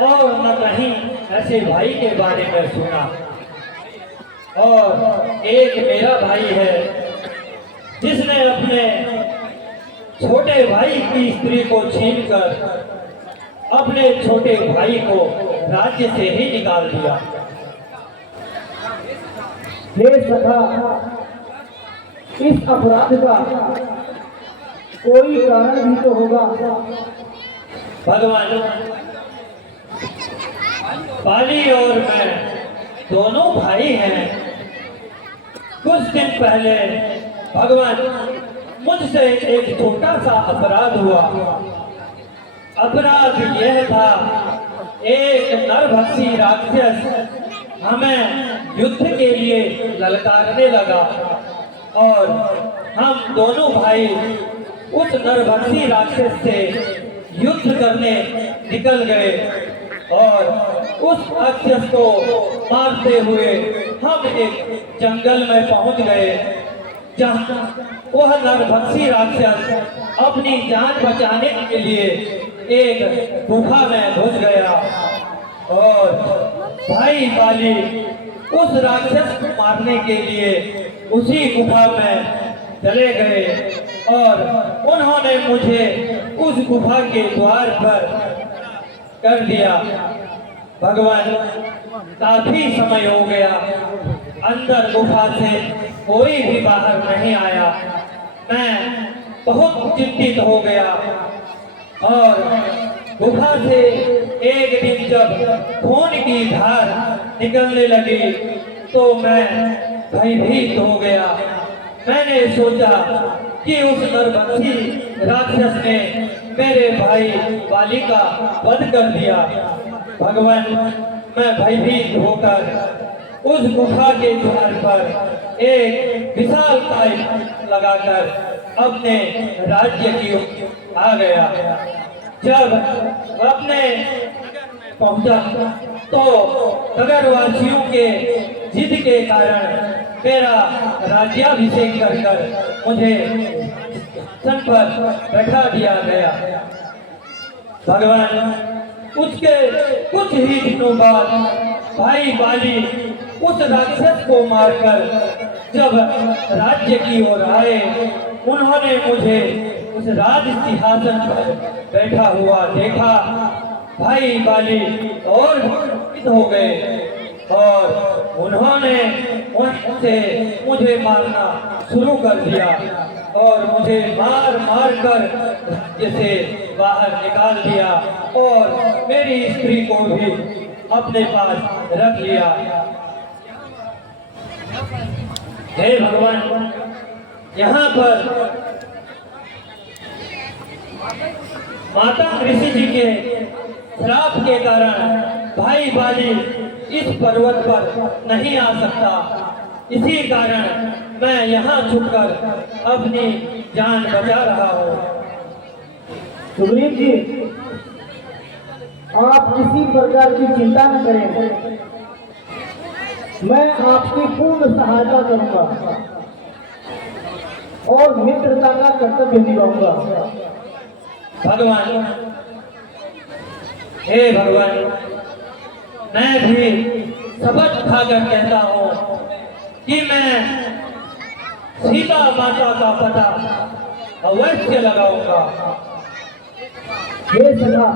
और न कहीं ऐसे भाई के बारे में सुना। और एक मेरा भाई है जिसने अपने छोटे भाई की स्त्री को छीनकर अपने छोटे भाई को राज्य से ही निकाल दिया। हे सखा, इस अपराध का कोई कारण भी तो होगा। भगवान, बाली और मैं दोनों भाई हैं। कुछ दिन पहले भगवान मुझसे एक छोटा सा अपराध हुआ। अपराध यह था, एक नरभक्षी राक्षस हमें युद्ध के लिए ललकारने लगा और हम दोनों भाई उस नरभक्षी राक्षस से युद्ध करने निकल गए और उस राक्षस को मारते हुए हम एक जंगल में पहुंच गए, जहां वह नरभक्षी राक्षस अपनी जान बचाने के लिए एक गुफा में घुस गया और भाई बाली उस राक्षस को मारने के लिए उसी गुफा में चले गए और उन्होंने मुझे उस गुफा के द्वार पर कर दिया। भगवान, काफी समय हो गया, अंदर गुफा से कोई भी बाहर नहीं आया। मैं बहुत चिंतित हो गया और गुफा से एक दिन जब खून की धार निकलने लगी तो मैं भयभीत हो गया। मैंने सोचा कि उस नरभक्षी राक्षस ने मेरे भाई बाली का वध कर दिया। भगवान, मैं भयभीत होकर उस गुफा के द्वार पर एक विशाल पाइप लगाकर अपने राज्य की ओर आ गया। जब अपने पहुंचा तो नगरवासियों के जिद के कारण मेरा राज्याभिषेक कर मुझे सन पर बैठा दिया गया। भगवान, उसके कुछ ही दिनों बाद भाई बाली उस राक्षस को मारकर जब राज्य की ओर आए, उन्होंने मुझे उस राज सिंहासन पर बैठा हुआ देखा। भाई बाली और हो गए और उन्होंने मुझसे मुझे मारना शुरू कर दिया और मुझे मार मार कर राज्य से बाहर निकाल दिया और मेरी स्त्री को भी अपने पास रख लिया। हे भगवान, यहाँ पर माता ऋषि जी के श्राप के कारण भाई बाली इस पर्वत पर नहीं आ सकता। इसी कारण मैं यहाँ छुपकर अपनी जान बचा रहा हूँ। सुग्रीव जी, आप किसी प्रकार की चिंता न करें, मैं आपकी पूर्ण सहायता करूंगा और मित्रता का कर्तव्य निभाऊंगा। भगवान, हे भगवान, मैं भी शपथ खाकर कहता हूँ कि मैं सीता माता का पता अवश्य लगाऊंगा। हे सखा,